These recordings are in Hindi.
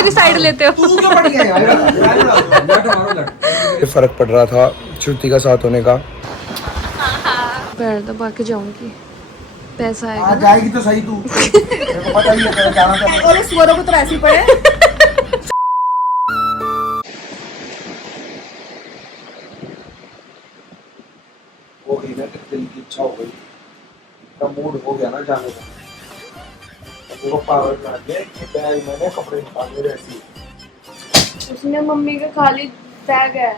मेरी साइड लेते हो? फर्क पड़ रहा था श्रुति का साथ होने का। पैर दबा के जाऊंगी, पैसा आएगा। जाएगी तो सही तू। मेरे को पता ही है तेरा जाना था। और उस सुअरों को तो ऐसे ही पड़े। हो गई ना, दिल की इच्छा हो गई, इतना मूड हो गया ना जाने का। वो पागल कर दिया कि बैग मैंने कपड़े निकालने रहती। उसने मम्मी का खाली बैग है।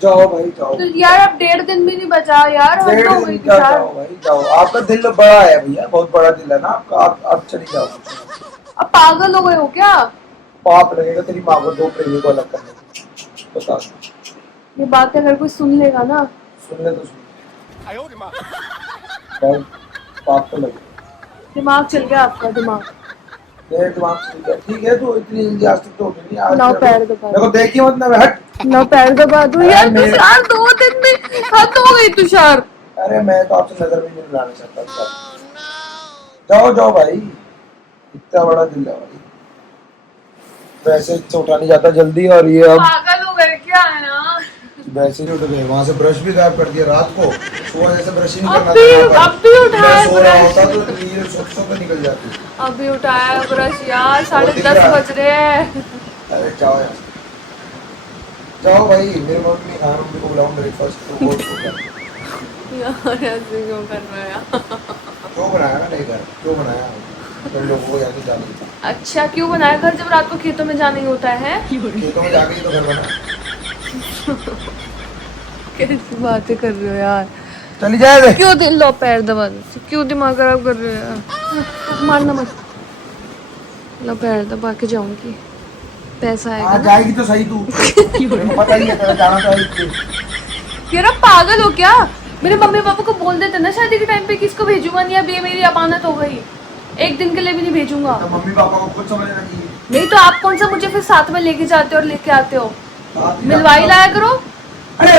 जाओ भाई जाओ। तो यार अब 1.5 दिन भी नहीं बचा यार, हद हो गई क्या जाओ भाई जाओ। आपका दिल बड़ा है भैया, बहुत बड़ा दिल है ना आपका। आप चली जाओ। अब पागल हो गए हो क्या? पाप लगेगा तेरी माँ को 2 प्रेमी को अलग करने को। बता ये बात अगर कोई सुन लेगा ना, सुन ले तो सुन। पाप तो लगे। दिमाग चल गया आपका, दिमाग। मेरे दिमाग से निकल। ठीक है तो इतनी जल्दी आज तक तो उठी नहीं। आज ना पैर दबा मेरे को देखी मत ना, हट ना पैर दबा दूं यार। तुषार 2 दिन में हद हो गई तुषार। अरे मैं तो आपसे नजर भी नहीं मिलाना चाहता। जाओ जाओ भाई, इतना बड़ा दिल है भाई। वैसे तो उठा नहीं जाता जल्दी, और ये अब पागल हो गए क्या है यार? वैसे नहीं उठ गए। वहाँ से ब्रश भी गायब कर दिया रात को। सुबह जैसे ब्रश ही नहीं करना अब भी उठाया सो रहा ब्रश। होता तो नींद सो के निकल जाती। अभी उठाया ब्रश यार, 10:30 बज रहे हैं। अरे जाओ यार, जाओ भाई। मेरी मम्मी मम्मी को बुलाओ ब्रेकफास्ट तो बहुत हो गया। यार ऐसे क्यों कर रहा है यार? क्यों बनाया ना नहीं घर? क्यों बनाया तुम लोगों को याद जाने? अच्छा क्यों बनाया घर, जब रात को खेतों में जाने होता है? खेतों में जाके ही तो घर बना। कैसी बातें कर रहे हो यार? चली जाए क्यों दिल लो पैर दबा दो, क्यों दिमाग खराब कर रहे हो यार? मारना मत। लो पैर दबा के जाऊंगी, पैसा आएगा। जाएगी तो सही तू। मेरे को पता ही है तेरा जाना था इसलिए। यार आप पागल हो क्या? मेरे मम्मी पापा को बोल देते ना शादी के टाइम पे कि इसको भेजूंगा नहीं, अब ये मेरी अमानत हो गई, एक दिन के लिए भी नहीं भेजूंगा। तो मम्मी पापा को खुद समझना चाहिए। नहीं तो आप कौन सा मुझे फिर साथ में लेके जाते हो और लेके आते हो? मिलवाई लाया करो। अरे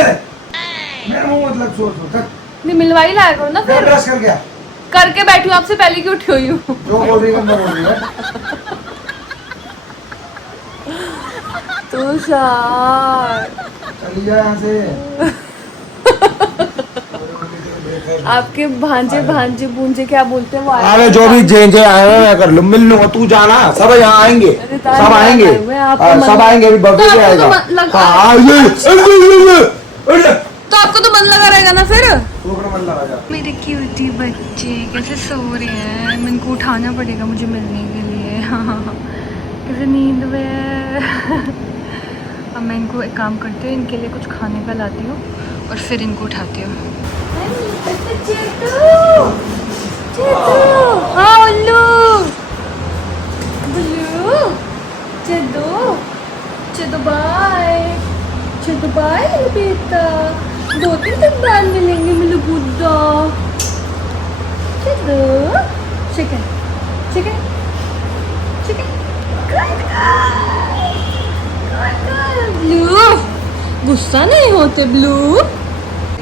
मेरे मुंह मत लग। सोच नहीं मिलवाई लाया करो ना फिर। ब्रश कर गया करके बैठी हूँ, आपसे पहले की उठी हुई हूँ। जो बोल रही है मैं बोल रही है। तुषार चली जा यहाँ से। आपके भांजे भांजे भूंजे क्या बोलते हैं वो आए? अरे जो भी जे आए हैं मैं कर लूँ, मिल लूंगा। तू जाना, सब यहाँ आएंगे, सब आएंगे, सब आएंगे। अभी बर्थडे भी आएगा। तो आपको तो मन लगा रहेगा ना फिर? मन लगा जा। मेरे क्यूटी बच्चे कैसे सो रहे हैं, मैं इनको उठाना पड़ेगा मुझे मिलने के लिए। हाँ कैसे नींद में है। अब मैं इनको एक काम करती हूँ, इनके लिए कुछ खाने का लाती हूँ और फिर इनको उठाती हूँ। हाँ उल्लू बुल्लू चेदो चेदो बाय चेदो बाय बेटा, 2-3 दिन बाद मिलेंगे मेरे बुड्ढा। चेदो चिकन चिकन चिकन ब्लू, गुस्सा नहीं होते ब्लू।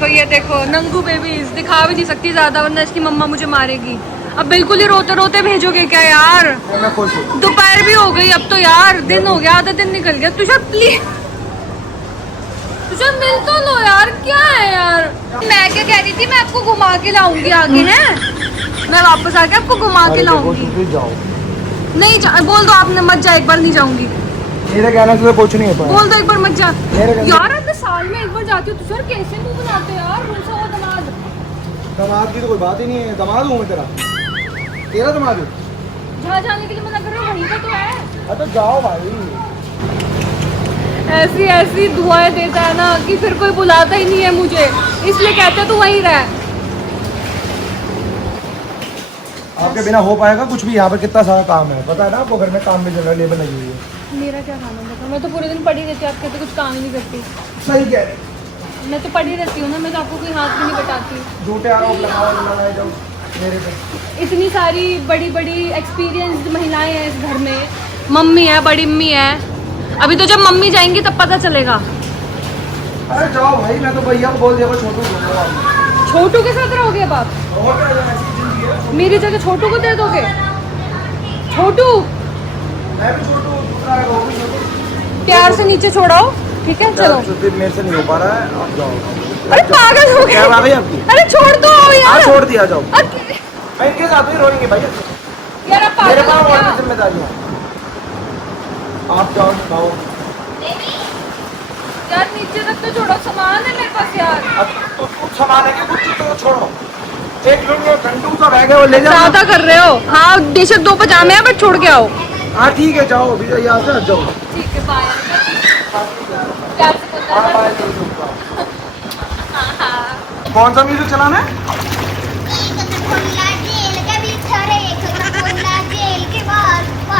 तो ये देखो नंगू बेबीज, दिखा भी नहीं सकती ज्यादा वरना इसकी मम्मा मुझे मारेगी। अब बिल्कुल ही रोते रोते भेजोगे क्या यार? दोपहर भी हो गई अब तो यार, दिन हो गया, आधा दिन निकल गया। तुषार प्लीज, तुषार मिल तो लो यार, क्या है यार? मैं क्या कह रही थी, मैं आपको घुमा के लाऊंगी आगे है, मैं वापस आके आपको घुमा के लाऊंगी। नहीं बोल दो आपने, मत जा, एक बार नहीं जाऊंगी। मेरे कहने से कुछ नहीं है, बोल दो एक बार मत जा यार। अब साल में एक बार जाती हो तुषार, कैसे मुंह बनाते हो यार? कौन सा दामाद? दामाद की तो कोई बात ही नहीं है। दामाद हूँ मैं तेरा, तेरा दामाद हूँ। जहाँ जाने के लिए मना कर रहे हो वहीं पे तो है। तो जाओ भाई। ऐसी ऐसी दुआएं देता है ना कि फिर कोई बुलाता ही नहीं है मुझे, इसलिए कहते तू वहीं रह। आपके बिना हो पाएगा कुछ भी? यहाँ पे कितना सारा काम है, पता है ना आपको? घर में काम भी चल रहा है, लेबर लगी हुई है। मेरा क्या काम है बताओ? मैं तो पूरे दिन पड़ी रहती हूँ, आप कहते कुछ काम ही नहीं करती। सही कह रहे। मैं तो पड़ी रहती हूँ ना, मैं तो आपको कोई हाथ भी नहीं बटाती। झूठे आरोप लगाए जाओ मेरे पे। इतनी सारी बड़ी बड़ी एक्सपीरियंस्ड महिलाएं हैं इस घर में, मम्मी है, बड़ी अम्मी है। अभी तो जब मम्मी जाएंगी तब पता चलेगा। अरे जाओ भाई, मैं तो भैया को बोल दिया छोटू छोटू के साथ रहोगे अब आप? मेरी जगह छोटू को दे दोगे? छोटू मैं भी छोटू, दूसरा प्यार से नीचे छोड़ाओ, ठीक है चलो। मेरे से नहीं हो पा रहा है, आप जाओ। अरे पागल हो गए, क्या आ गई आपकी? अरे छोड़ दो यार। छोड़ दिया, जाओ। अरे मैं इनके साथ ही रोएंगे भाई, यार आप मेरे पागल पास हो और भी क्या? जिम्मेदारी है। आप जाओ, खाओ। यार नीचे तक तो छोड़ो, सामान है मेरे पास यार। अब तो कुछ सामान है कि कुछ तो छोड़ो। एक घंटू तो रह गए, वो ले जाओ। ज्यादा कर रहे हो। हाँ बेशक 2 पजामे हैं, बट छोड़ के आओ। हाँ ठीक है, जाओ अभी यहाँ से जाओ। ठीक है बाय। प्यार से बोलना है। कौन सा म्यूजिक चलाना है?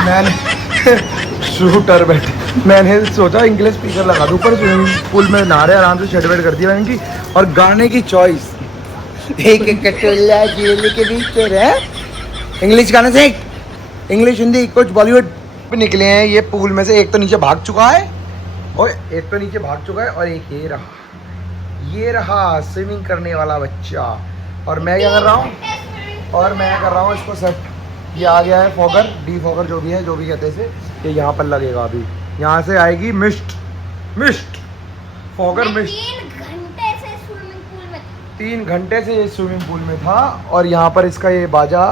मैंने शूटर बैठे, मैंने सोचा इंग्लिश स्पीकर लगा दूं, पर स्विमिंग पूल में नहा रहे आराम से शेड वेड कर दिया मैंने की। और गाने की चॉइस, एक कटोला जेल के भीतर है। इंग्लिश गाने से इंग्लिश हिंदी कुछ बॉलीवुड पे निकले हैं। ये पूल में से एक तो नीचे भाग चुका है, और एक तो नीचे भाग चुका है, और एक ये रहा स्विमिंग करने वाला बच्चा। और मैं क्या कर रहा हूँ, इसको सब, ये आ गया है फॉगर, डी फॉगर जो भी है, जो भी कहते हैं इसे, ये यहाँ पर लगेगा। अभी यहाँ से आएगी मिस्ट फॉगर मिस्ट। 3 घंटे से ये स्विमिंग पूल में था, और यहाँ पर इसका ये बाजा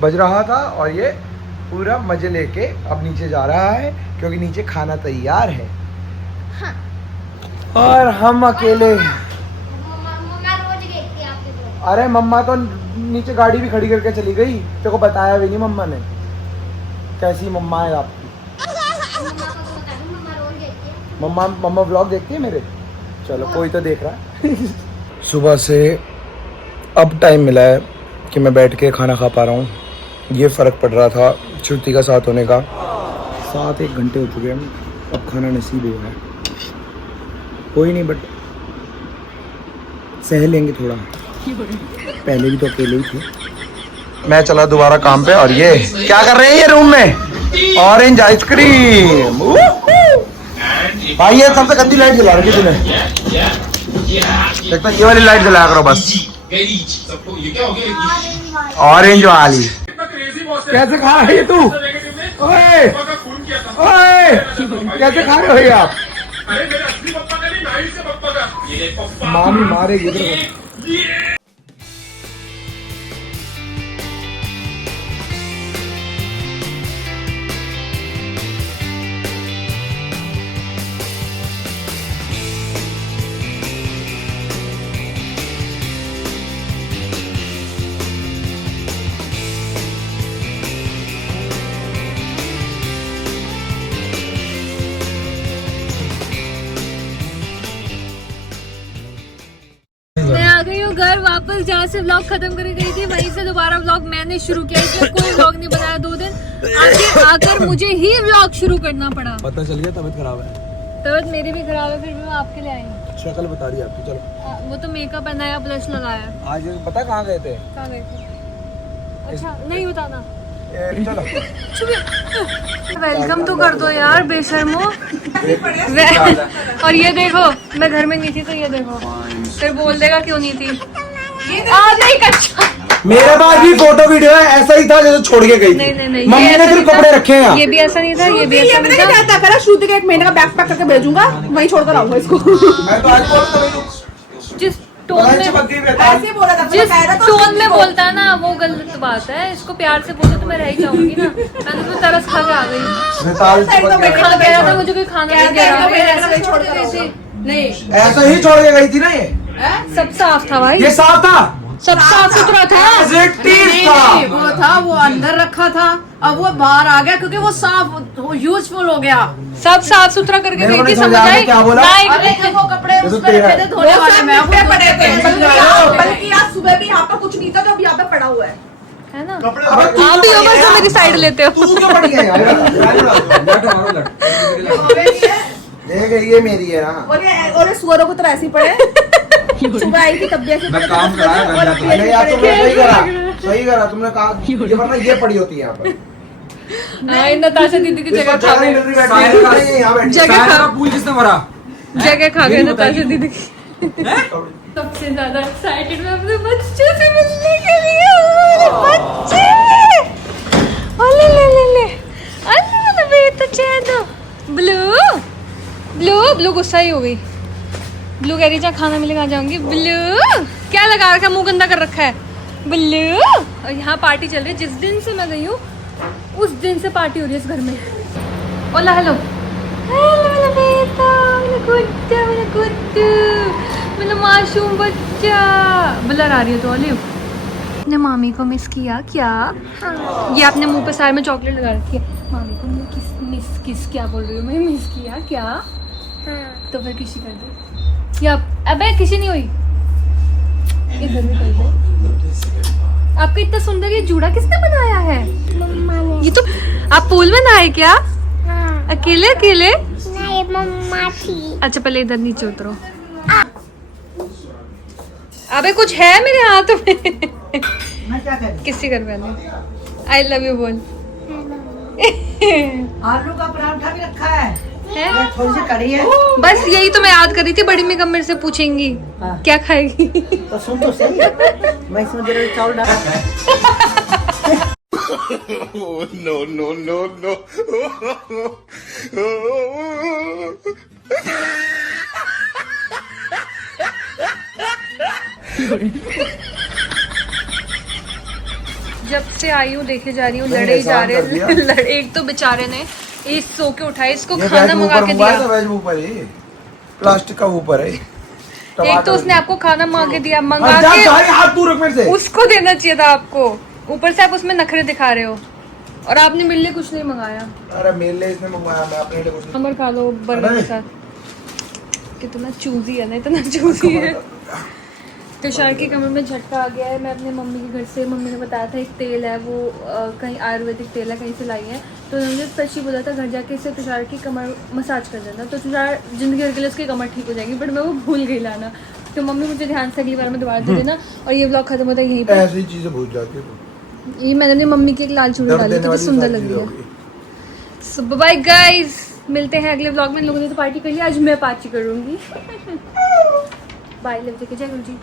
बज रहा था, और ये पूरा मजे लेके अब नीचे जा रहा है, क्योंकि नीचे खाना तैयार है। हाँ। और हम अकेले। अरे मम्मा तो नीचे गाड़ी भी खड़ी करके चली गई, तेरे को बताया भी नहीं मम्मा ने। कैसी मम्मा है आपकी? मम्मा व्लॉग देखती है मेरे? चलो कोई तो देख रहा है। सुबह से अब टाइम मिला है कि मैं बैठ के खाना खा पा रहा हूँ। ये फ़र्क पड़ रहा था श्रुति का साथ होने का। 7-1 घंटे हो चुके हैं, अब खाना नसीब हुआ है। कोई नहीं, बट सह लेंगे थोड़ा, पहले भी तो अकेले ही थे। मैं चला दोबारा काम पे, और ये क्या कर रहे हैं ये रूम में? Orange ice cream. भाई ये सबसे गंदी लाइट जला रखी तूने। देखता ये वाली लाइट जलाया करो बस, ऑरेंज वाली। कैसे खा रही है तू? ओए ओए, कैसे खा रहे हो ये आप? मामी मारेगी इधर। मैं आ गई हूँ घर वापस, जहाँ से व्लॉग खत्म कर गई थी वहीं से दोबारा व्लॉग मैंने शुरू किया। इसलिए कोई व्लॉग नहीं बनाया 2 दिन, आगे आकर मुझे ही व्लॉग शुरू करना पड़ा। पता चल गया तबीयत खराब है। तबीयत मेरी भी खराब है, फिर भी मैं आपके लिए आई हूँ। शक्ल बता रही है आपकी। चलो वो तो मेकअप बनाया, ब्लश लगाया। आज पता कहाँ गए थे? कहाँ गए थे? अच्छा नहीं बताना। चलो वेलकम तो कर दो यार बेशर्मो। और ये देखो मैं घर में नहीं थी, तो ये देखो फिर बोल देगा क्यों नहीं थी। नहीं कच्चा। मेरे पास भी फोटो वीडियो है, ऐसा ही था जैसे छोड़ के गई थी। नहीं मम्मी ने सिर्फ कपड़े रखे हैं। ये भी ऐसा नहीं था, ये भी ऐसा नहीं था। क्या करा, श्रुति का 1 महीने का बैग पैक करके भेजूंगा, वहीं छोड़कर आऊंगा इसको। मैं तो आज बोल जिस टोन में ऐसे बोला था, जिस टोन में बोलता है ना, वो गलत बात है। इसको प्यार से बोलो तो मैं रह ही जाऊंगी ना। मैं तो तरस खा के आ गई। खा गया था, मुझे कोई खाना नहीं दे रहा। छोड़ कर गई थी। नहीं ऐसा ही छोड़ के गई थी ना ये। सब साफ था भाई, ये साफ था, सब साफ सुथरा था। नहीं, वो था, वो अंदर रखा था, अब वो बाहर आ गया क्योंकि वो साफ यूजफुल हो गया। सब साफ सुथरा करके मेरे को गई थी, नहीं समझ समझ आई? क्या बोला? ना अरे वो कपड़े ये तो उसमें तेरा रखे थे धोने वाले, मैं पे पड़े थे। बल्कि आज सुबह भी यहाँ पे कुछ नहीं था, तो अब यहाँ पे पड़ा हुआ है। है ना? कपड़े आप भी हो बस, तो मेरी साइड लेते हो। तू क्यों पड़ी है यार? देख ये मेरी है ना। और ये सुअरों को तरह ऐसे ही पड़े। सुबह आई थी तब भी ऐसे पड़े। काम कराया नहीं यार, तुमने सही करा तुमने कहा, ये वरना ये पड़ी होती है यहाँ पर। नहीं, नताशा दीदी की जगह खा गए। जगह पूल किसने भरा? जगह खा गए नताशा दीदी की। सबसे ज्यादा एक्साइटेड मैं अपने बच्चे से मिलने के लिए हूँ। बच्चे ओले ले ले ले, अरे मेरा बेटा चैन। ब्लू ब्लू गुस्सा ही हो गई। ब्लू कह रही जहाँ खाना मिलेगा जाऊंगी। ब्लू क्या लगा रखा है, मुंह गंदा कर रखा है ब्लू। और यहाँ पार्टी चल रही है, जिस दिन से मैं गई हूँ उस दिन से पार्टी हो रही है इस घर में। ओला हेलो हेलो मेरा बेटा, मेरा गुड्डा, मेरा गुड्डू, मेरा मासूम बच्चा। ब्लर आ रही है तो ओलिव। अपने मामी को मिस किया क्या? हाँ। ये आपने मुंह पे सारे में चॉकलेट लगा रखी है। मामी को मिस क्या बोल रही हूँ मैं, मिस किया क्या? हाँ। तो फिर किसी कर दे या अबे किसी नहीं हुई, इधर भी कर दे। आपका इतना सुंदर ये जूड़ा किसने बनाया है? मम्मा ने। ये तो आप पूल में नहाए क्या? हाँ। अकेले अकेले? नहीं मम्मा थी। अच्छा पहले इधर नीचे उतरो। अबे कुछ है मेरे हाथ में। मैं क्या करूं? किसी कर पहले आई लव यू बोल। आलू का पराठा भी रखा है, है? थोड़ी सी कड़ी है। बस यही तो मैं याद कर रही थी, बड़ी मेकअप मेरे से पूछेंगी हाँ। क्या खाएगी। तो सुन तो सही, मैं इसमें जरा चावल डाला है। no. जब से आई हूँ देखे जा रही हूँ, मैंने लड़े ही जा एहसान कर रहे दिया। हैं। एक तो बेचारे ने इस सो के उठाए, इसको ये खाना वेज मंगा ऊपर के मंगाया दिया। था, वेज ऊपर ही प्लास्टिक का ऊपर है। एक तो उसने आपको खाना मंगा के दिया, मंगा जा, के जा, हाथ दूर रख मेरे से। उसको देना चाहिए था आपको। ऊपर से आप उसमें नखरे दिखा रहे हो और आपने मेरे लिए कुछ नहीं मंगाया। अरे मेरे लिए इसने मंगवाया, मैं अपने लिए कुछ नहीं। नंबर खा लो बर्गर के साथ। कितना चूजी है ना, इतना चूजी है। तुषार की कमर में झटका आ गया है। मैं अपने मम्मी के घर से, मम्मी ने बताया था एक तेल है वो कहीं आयुर्वेदिक तेल है, कहीं से लाई है। तो उन्होंने मुझे स्पेशली बोला था घर जाके इससे तुषार की कमर मसाज कर देना, तो तुषार जिंदगी भर के लिए उसकी कमर ठीक हो जाएगी। बट मैं वो भूल गई लाना, तो मम्मी मुझे ध्यान से अगली बार में दोबारा दे देना। और ये ब्लॉग खत्म होता है यहीं पर। ऐसी चीजें भूल जाती है। ये मैंने अपनी मम्मी की एक लाल चूड़ी दर्द डाली देने तो वाली सुंदर सारी लग चीजें रही हो है। गई। सो बाय गाइस, मिलते हैं अगले ब्लॉग में। इन लोगों ने तो पार्टी कर ली, आज मैं पार्टी करूंगी। बाय, लव जी, जय गुरु जी।